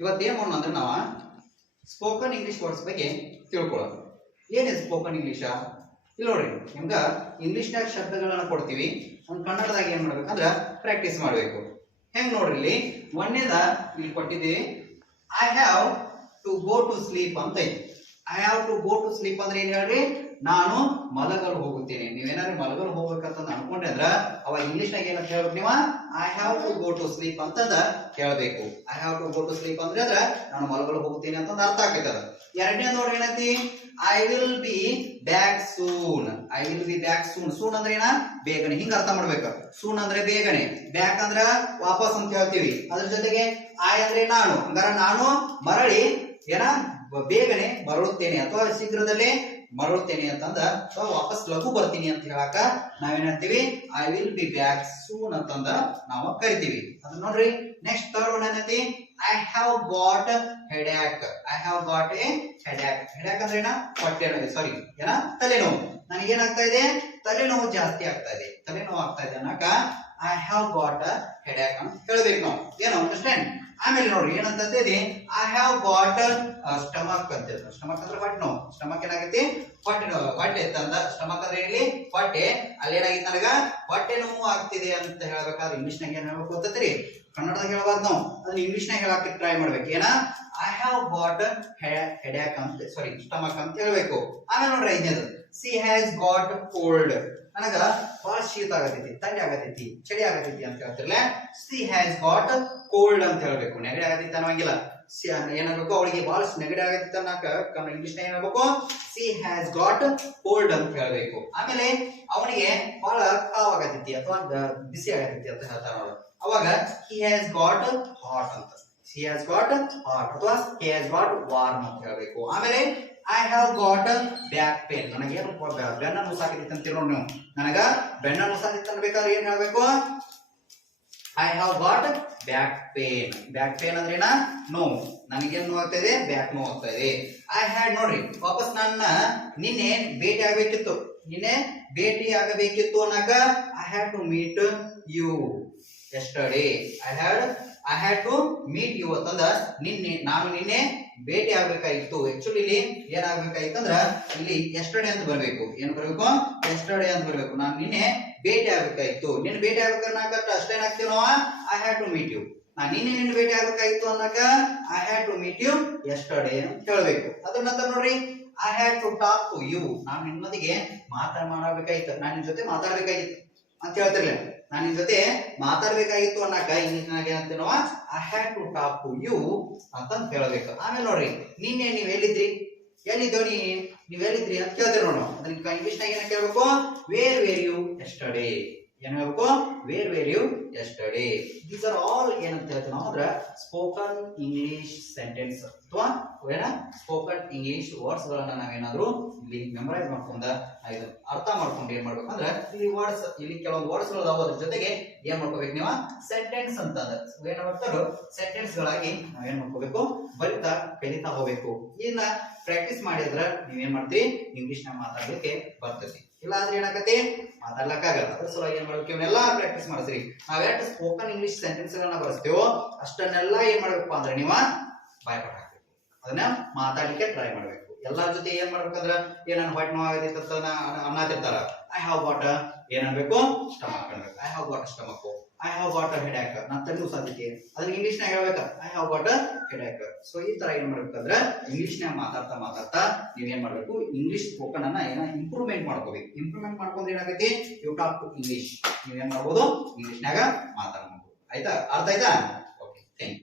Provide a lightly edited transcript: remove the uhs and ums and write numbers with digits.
ಇವತ್ತೇನು ಮಾಡೋಣ ಅಂದ್ರೆ ನಾವು ಸ್ಪೋಕನ್ ಇಂಗ್ಲಿಷ್ ವರ್ಡ್ಸ್ ಬಗ್ಗೆ ತಿಳ್ಕೊಳ್ಳೋಣ. ಏನಿದೆ ಸ್ಪೋಕನ್ ಇಂಗ್ಲಿಷ? ಇಲ್ಲಿ ನೋಡ್ರಿ, ನಿಮ್ಗೆ ಇಂಗ್ಲಿಷ್ನಾಗ ಶಬ್ದಗಳನ್ನ ಕೊಡ್ತೀವಿ, ಒಂದು ಕನ್ನಡದಾಗ ಏನ್ ಮಾಡ್ಬೇಕಂದ್ರೆ ಪ್ರಾಕ್ಟೀಸ್ ಮಾಡಬೇಕು. ಹೆಂಗ್ ನೋಡ್ರಿ, ಇಲ್ಲಿ ಒಂದೇದ ಇಲ್ಲಿ ಕೊಟ್ಟಿದ್ದೀವಿ, I have to go to sleep ಅಂತ ಐತಿ. I have to go to sleep ಅಂದ್ರೆ ಏನ್ ಹೇಳ್ರಿ, ನಾನು ಮಲಗಲು ಹೋಗುತ್ತೇನೆ. ನೀವೇನಾದ್ರೂ ಮಲಗಲು ಹೋಗ್ಬೇಕಂತ ಅನ್ಕೊಂಡ್ರೆ ಅಂದ್ರ ಅವಾಗ ಇಂಗ್ಲಿಷ್ನಾಗ ಏನಂತ ಹೇಳ್ಬೇಕು ನೀವು, I have to go to sleep ಅಂತಂದ ಹೇಳ್ಬೇಕು. I have to go to sleep ಅಂದ್ರೆ ಅದ್ರ ನಾನು ಮಲಗಲು ಹೋಗುತ್ತೇನೆ ಅಂತಂದ ಅರ್ಥ ಆಗ್ತದ. ಎರಡನೇ ನೋಡ್ರಿ ಏನಂತಿ, I will be back soon. I will be back soon. Soon ಅಂದ್ರೆ ಏನ, ಬೇಗನೆ. ಹಿಂಗ ಅರ್ಥ ಮಾಡ್ಬೇಕು. ಸೂನ್ ಅಂದ್ರೆ ಬೇಗನೆ, ಬ್ಯಾಕ್ ಅಂದ್ರ ವಾಪಸ್ ಅಂತ ಹೇಳ್ತೀವಿ. ಅದ್ರ ಜೊತೆಗೆ ಐ ಅಂದ್ರೆ ನಾನು, ಹಂಗಾರ ನಾನು ಮರಳಿ ಏನ ಬೇಗನೆ ಮರಳುತ್ತೇನೆ ಅಥವಾ ಶೀಘ್ರದಲ್ಲೇ ಮರಳುತ್ತೇನೆ ಅಂತಂದ ವಾಪಸ್ ಲಘು ಬರ್ತೀನಿ ಅಂತ ಹೇಳಾಕ ನಾವೇನಂತೀವಿ, I will be back soon ಅಂತಂದ ನಾವು ಕರಿತೀವಿ. ಅದನ್ನ ನೋಡ್ರಿ. ನೆಕ್ಸ್ಟ್ ಥರ್ಡ್ ಒನ್ ಏನೈತಿ, I have got headache. I have got a headache. Headache ಅಂದ್ರೆ ಏನ, ಹೊಟ್ಟೆ ನೋವು, ಸಾರಿ ಏನ ತಲೆನೋವು. ನನಗೇನಾಗ್ತಾ ಇದೆ, ತಲೆನೋವು ಜಾಸ್ತಿ ಆಗ್ತಾ ಇದೆ, ತಲೆನೋವು ಆಗ್ತಾ ಇದೆ ಅನ್ನಕ ಐ ಹ್ಯಾವ್ ಗಾಟ್ ಹೆಡ್ಯಾಕ್ ಅಂತ ಹೇಳ್ಬೇಕು ನಾವು. ಏನೋ ಅಂಡರ್ಸ್ಟ್ಯಾಂಡ್. ಆಮೇಲೆ ನೋಡ್ರಿ ಏನಂತ ಇದೆ, ಐ ಹ್ಯಾವ್ ಗಾಟ್ ಸ್ಟಮಕ್ ಅಂತ. ಸ್ಟಮಕ್ ಅಂದ್ರೆ ಹೊಟ್ಟೆ ನೋವು. ಸ್ಟಮಕ್ ಏನಾಗೈತಿ, ಹೊಟ್ಟೆ ನೋವು. ಹೊಟ್ಟೆ ಅಂತಂದ ಸ್ಟಮಕ್ ಅಂದ್ರೆ ಇಲ್ಲಿ ಹೊಟ್ಟೆ. ಅಲ್ಲಿ ಏನಾಗಿತ್ತು, ನನಗ ಹೊಟ್ಟೆ ನೋವು ಆಗ್ತಿದೆ ಅಂತ ಹೇಳ್ಬೇಕಾದ್ರೆ ಇಂಗ್ಲಿಷ್ನಾಗ ಏನ್ ಹೇಳ್ಬೇಕು ಗೊತ್ತೈತ್ರಿ, ಕನ್ನಡದಾಗ ಹೇಳಬಾರ್ದು ನಾವು, ಅದನ್ನ ಇಂಗ್ಲಿಷ್ನಾಗ ಹೇಳಕ್ಕೆ ಟ್ರೈ ಮಾಡ್ಬೇಕು. ಏನ, ಐ ಹ್ಯಾವ್ ಗಾಟ್ ಹೆಡ್ಯಾಕ್ ಅಂತ, ಸಾರಿ ಸ್ಟಮಕ್ ಅಂತ ಹೇಳ್ಬೇಕು. ಆಮೇಲೆ ನೋಡ್ರಿ ಐದನೇದು, ಸಿ ಹ್ಯಾಸ್ ಗಾಟ್ ಕೋಲ್ಡ್. ನನಗ ಬಹಳ ಶೀತ ಆಗತೈತಿ, ಥಂಡಿ ಆಗತೈತಿ, ಚಳಿ ಆಗತೈತಿ ಅಂತ ಹೇಳ್ತಿರ್ಲ, ಸಿ ಹ್ಯಾಸ್ ಗಾಟ್ ಕೋಲ್ಡ್ ಅಂತ ಹೇಳ್ಬೇಕು. ನೆಗಡಿ ಆಗತೈತಿ ಅನ್ನೋಂಗಿಲ್ಲ, ಏನಾಗಬೇಕು, ಅವಳಿಗೆ ಬಹಳಷ್ಟು ನೆಗಡಿ ಆಗತೈತಿ ಅನ್ನಕ ಇಂಗ್ಲಿಷ್ನಾಗ ಏನ್ ಹೇಳ್ಬೇಕು, ಸಿ ಹ್ಯಾಸ್ ಗಾಟ್ ಕೋಲ್ಡ್ ಅಂತ ಹೇಳ್ಬೇಕು. ಆಮೇಲೆ ಅವನಿಗೆ ಬಹಳ ಕಾವಾಗತೈತಿ ಅಥವಾ ಬಿಸಿ ಆಗತೈತಿ ಅಂತ ಹೇಳ್ತಾರ ನೋಡು, ಅವಾಗ he has got hot ಅಂತ. he has got hot ಅಥವಾ he has got warm ಅಂತ ಹೇಳ್ಬೇಕು. ಆಮೇಲೆ I have got back pain. ನನಗೇನು ಬೆನ್ನ ನೋಸಾಕೈತಿ ಅಂತ ಹೇಳೋಣ ನೀವು. ನನಗ ಬೆನ್ನ ನೋಸಾಕೈತಿ ಅನ್ಬೇಕಾದ್ರೆ ಏನ್ ಹೇಳ್ಬೇಕು, I have got back pain. back pain ಅಂದ್ರೆ ಏನ, ನೋವು. ನನಗೇನು ನೋವು ಆಗ್ತಾ ಇದೆ, ಬ್ಯಾಕ್ ನೋವು ಆಗ್ತಾ ಇದೆ. I had ನೋಡ್ರಿ, ವಾಪಸ್ ನನ್ನ ನಿನ್ನೆ ಭೇಟಿ ಆಗಬೇಕಿತ್ತು, ನಿನ್ನೆ ಭೇಟಿ ಆಗಬೇಕಿತ್ತು ಅನ್ನಕ I had to meet you yesterday. I had to meet you ಅಂತಂದ ನಿನ್ನೆ, ನಾನು ನಿನ್ನೆ ಭೇಟಿ ಆಗ್ಬೇಕಾಗಿತ್ತು. ಆಕ್ಚುಲಿ ಇಲ್ಲಿ ಏನಾಗ್ಬೇಕಾಗಿತ್ತು ಅಂದ್ರ ಇಲ್ಲಿ yesterday ಅಂತ ಬರ್ಬೇಕು. ಏನ್ ಬರ್ಬೇಕು, yesterday ಅಂತ ಬರ್ಬೇಕು. ನಾನು ನಿನ್ನೆ ಭೇಟಿ ಆಗ್ಬೇಕಾಗಿತ್ತು. ನಿನ್ನೆ ಭೇಟಿ ಆಗ್ಬೇಕನ್ನಕ ಅಷ್ಟೇನಾಗ್ತೀವಿ ನಾವು, I had to meet you. ನಾನು ನಿನ್ನೆ ಭೇಟಿ ಆಗ್ಬೇಕಾಗಿತ್ತು ಅನ್ನಕ I had to meet you yesterday ಅಂತ ಹೇಳ್ಬೇಕು. ಅದ್ರ ನಂತರ ನೋಡ್ರಿ, I had to talk to you. ನಾನು ನಿಮ್ಮೊಂದಿಗೆ ಮಾತಾಡಬೇಕಾಗಿತ್ತು, ನಾನು ನಿಮ್ ಜೊತೆ ಮಾತಾಡ್ಬೇಕಾಗಿತ್ತು ಅಂತ ಹೇಳ್ತಿರ್ಲಿಲ್ಲ. ನಾನು ನಿಮ್ ಜೊತೆ ಮಾತಾಡ್ಬೇಕಾಗಿತ್ತು ಅನ್ನಕ ಇಂಗ್ಲಿಷ್ನಾಗ ಏನಂತೀವಿ ನಾವು, I had to talk to you ಅಂತ ಹೇಳ್ಬೇಕು. ಆಮೇಲೆ ನೋಡ್ರಿ, ನಿನ್ನೆ ನೀವ್ ಎಲ್ಲಿದ್ರಿ, ಎಲ್ಲಿದ್ದೋ ನೀವ್ ಎಲ್ಲಿದ್ರಿ ಅಂತ ಕೇಳ್ತೀರಿ ನೋಡು. ಅದನ್ನ ಇಂಗ್ಲಿಷ್ನಾಗ ಏನ ಕೇಳ್ಬೇಕು, ವೇರ್ ವೇರ್ ಯು ಎಸ್ಟರ್ಡೇ. ಏನ್ ಹೇಳ್ಬೇಕು, where were you yesterday. These are all ಏನಂತ ಹೇಳ್ತೀವಿ ನಾವು ಅಂದ್ರೆ ಸ್ಪೋಕನ್ ಇಂಗ್ಲಿಷ್ ಸೆಂಟೆನ್ಸ್ ಅಥವಾ ಏನ ಸ್ಪೋಕನ್ ಇಂಗ್ಲಿಷ್ ವರ್ಡ್ಸ್ ಗಳನ್ನ ನಾವೇನಾದ್ರೂ ಇಲ್ಲಿ ಮೆಮರೈಸ್ ಮಾಡ್ಕೊಂಡ ಇದು ಅರ್ಥ ಮಾಡ್ಕೊಂಡು ಏನ್ ಮಾಡ್ಬೇಕಂದ್ರೆ ಇಲ್ಲಿ ವರ್ಡ್ಸ್, ಇಲ್ಲಿ ಕೆಲವೊಂದು ವರ್ಡ್ಸ್ ಗಳು ಅದಾವ, ಅದ್ರ ಜೊತೆಗೆ ಏನ್ ಮಾಡ್ಕೋಬೇಕು ನೀವು, ಸೆಂಟೆನ್ಸ್ ಅಂತ ಏನ್ ಮಾಡ್ತಾರೋ ಸೆಂಟೆನ್ಸ್ ಗಳಾಗಿ ನಾವೇನ್ ಮಾಡ್ಕೋಬೇಕು, ಬರಿತಾ ಕಲಿತಾ ಹೋಗ್ಬೇಕು. ಇದನ್ನ ಪ್ರಾಕ್ಟೀಸ್ ಮಾಡಿದ್ರೆ ನೀವೇನ್ ಮಾಡ್ತೀವಿ, ಇಂಗ್ಲಿಷ್ ನ ಮಾತಾಡ್ಲಿಕ್ಕೆ ಬರ್ತೈತಿ. ಇಲ್ಲ ಅಂದ್ರೆ ಏನಾಗತ್ತೆ, ಮಾತಾಡ್ಲಕ್ಕಾಗಲ್ಲ. ಅದ್ರ ಸಲುವಾಗಿ ಏನ್ ಮಾಡ್ಬೇಕು, ಇವನ್ನೆಲ್ಲ ಪ್ರಾಕ್ಟೀಸ್ ಮಾಡಿಸ್ರಿ. ನಾವೆಷ್ಟು ಸ್ಪೋಕನ್ ಇಂಗ್ಲಿಷ್ ಸೆಂಟೆನ್ಸ್ ಗಳನ್ನ ಬಳಸ್ತೇವೋ ಅಷ್ಟನ್ನೆಲ್ಲ ಏನ್ ಮಾಡ್ಬೇಕಪ್ಪ ಅಂದ್ರೆ ನೀವು ಬಾಯ್ಪಾಠ ಹಾಕ್ಬೇಕು, ಅದನ್ನ ಮಾತಾಡ್ಲಿಕ್ಕೆ ಟ್ರೈ ಮಾಡ್ಬೇಕು. ಎಲ್ಲಾರ ಜೊತೆ ಏನ್ ಮಾಡ್ಬೇಕಂದ್ರ ಏನ ಹೊಟ್ಟೆ ನೋವು ಆಗೈತಿ ಅಂತ ಅನ್ನತಿರ್ತಾರ, ಐ ಹ್ಯಾವ್ ಗಾಟ್ ಏನ್ ಅನ್ಬೇಕು, ಸ್ಟಮಕ್ ಅನ್ಬೇಕು. I have got stomach, I have got headache, ನನ್ನ ತಲೆ ಸಾಧ್ಯತೆ ಅದನ್ನ ಇಂಗ್ಲಿಷ್ ನಾಗ ಹೇಳ್ಬೇಕ, I have got headache. So ಈ ತರ ಏನ್ ಮಾಡ್ಬೇಕಂದ್ರ ಇಂಗ್ಲಿಷ್ ನಾಗ ಮಾತಾಡ್ತಾ ನೀವ್ ಏನ್ ಮಾಡ್ಬೇಕು, ಇಂಗ್ಲಿಷ್ ಸ್ಪೋಕನ್ ಅನ್ನ ಏನ ಇಂಪ್ರೂವ್ಮೆಂಟ್ ಮಾಡ್ಕೋಬೇಕು. ಇಂಪ್ರೂವ್ಮೆಂಟ್ ಮಾಡ್ಕೊಂಡ್ರೆ ಏನಾಗೈತಿ, ಯು ಟಾಕ್ ಟು ಇಂಗ್ಲಿಷ್. ನೀವ್ ಏನ್ ಮಾಡ್ಬೋದು, ಇಂಗ್ಲಿಷ್ ನಾಗ ಮಾತಾಡ್ಬೋದು. ಆಯ್ತಾ, ಅರ್ಥ ಆಯ್ತಾ? Okay, thank you.